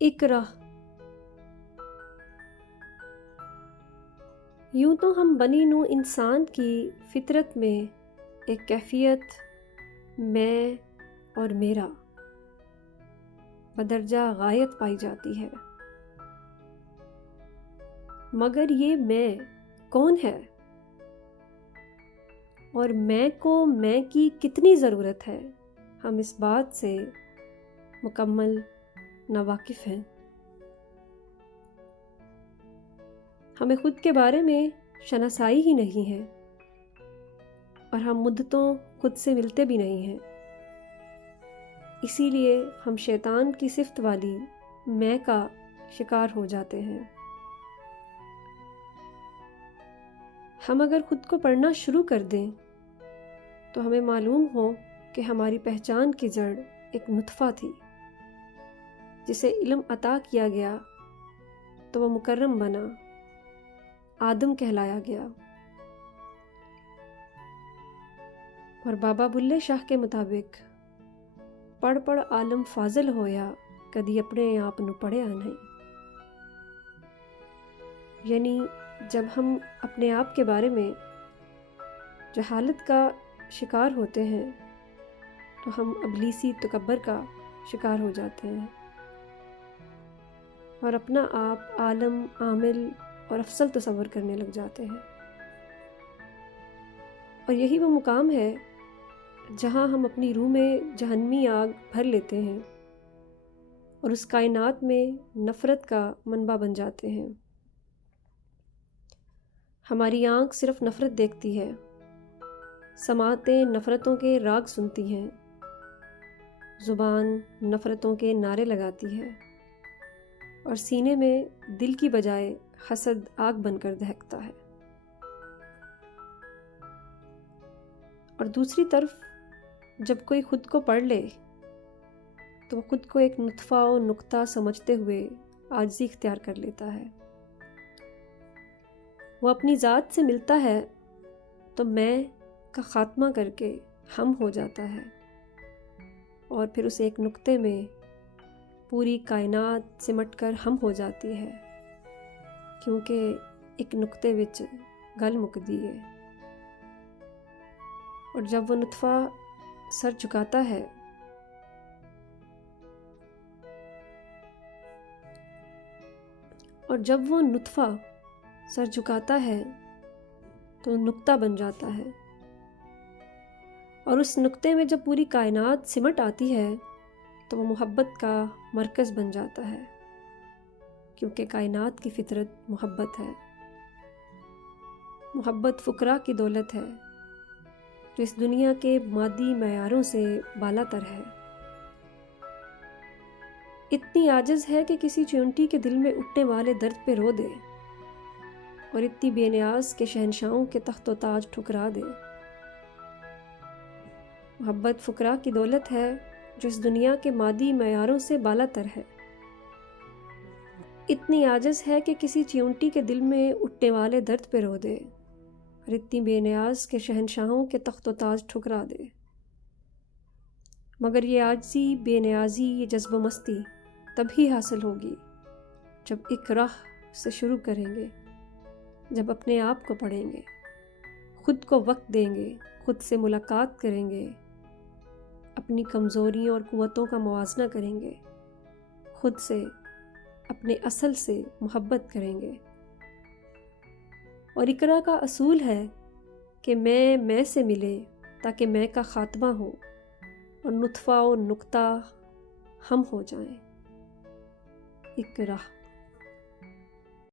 اقرا۔ یوں تو ہم بنی نوع انسان کی فطرت میں ایک کیفیت میں اور میرا بدرجہ غایت پائی جاتی ہے، مگر یہ میں کون ہے اور میں کو میں کی کتنی ضرورت ہے، ہم اس بات سے مکمل ناواقف ہیں۔ ہمیں خود کے بارے میں شناسائی ہی نہیں ہے اور ہم مدتوں خود سے ملتے بھی نہیں ہیں، اسی لیے ہم شیطان کی صفت والی میں کا شکار ہو جاتے ہیں۔ ہم اگر خود کو پڑھنا شروع کر دیں تو ہمیں معلوم ہو کہ ہماری پہچان کی جڑ ایک نطفہ تھی، جسے علم عطا کیا گیا تو وہ مکرم بنا، آدم کہلایا گیا، اور بابا بلے شاہ کے مطابق پڑھ پڑھ عالم فاضل ہویا، کدی اپنے آپ نو پڑھیا نہیں۔ یعنی جب ہم اپنے آپ کے بارے میں جہالت کا شکار ہوتے ہیں تو ہم ابلیسی تکبر کا شکار ہو جاتے ہیں اور اپنا آپ عالم، عامل اور افضل تصور کرنے لگ جاتے ہیں، اور یہی وہ مقام ہے جہاں ہم اپنی روح میں جہنمی آگ بھر لیتے ہیں اور اس کائنات میں نفرت کا منبع بن جاتے ہیں۔ ہماری آنکھ صرف نفرت دیکھتی ہے، سماعتیں نفرتوں کے راگ سنتی ہیں، زبان نفرتوں کے نعرے لگاتی ہے، اور سینے میں دل کی بجائے حسد آگ بن کر دہکتا ہے۔ اور دوسری طرف جب کوئی خود کو پڑھ لے تو وہ خود کو ایک نطفہ و نقطہ سمجھتے ہوئے عاجزی اختیار کر لیتا ہے۔ وہ اپنی ذات سے ملتا ہے تو میں کا خاتمہ کر کے ہم ہو جاتا ہے، اور پھر اس ایک نقطے میں پوری کائنات سمٹ کر ہم ہو جاتی ہے، کیونکہ ایک نقطے وچ گل مکدی ہے۔ اور جب وہ نطفہ سر جھکاتا ہے تو نقطہ بن جاتا ہے، اور اس نقطے میں جب پوری کائنات سمٹ آتی ہے تو وہ محبت کا مرکز بن جاتا ہے، کیونکہ کائنات کی فطرت محبت ہے۔ محبت فقراء کی دولت ہے جو اس دنیا کے مادی معیاروں سے بالا تر ہے۔ اتنی عاجز ہے کہ کسی چیونٹی کے دل میں اٹھنے والے درد پہ رو دے، اور اتنی بے نیاز کے شہنشاہوں کے تخت و تاج ٹھکرا دے۔ محبت فقراء کی دولت ہے جو اس دنیا کے مادی معیاروں سے بالا تر ہے۔ اتنی عاجز ہے کہ کسی چیونٹی کے دل میں اٹھنے والے درد پہ رو دے، اور اتنی بے نیاز کے شہنشاہوں کے تخت و تاج ٹھکرا دے۔ مگر یہ عاجزی، بے نیازی، یہ جذب و مستی تبھی حاصل ہوگی جب اقرا سے شروع کریں گے، جب اپنے آپ کو پڑھیں گے، خود کو وقت دیں گے، خود سے ملاقات کریں گے، اپنی کمزوریوں اور قوتوں کا موازنہ کریں گے، خود سے، اپنے اصل سے محبت کریں گے۔ اور اقرا کا اصول ہے کہ میں سے ملے تاکہ میں کا خاتمہ ہو اور نطفہ و نقطہ ہم ہو جائیں۔ اقرا۔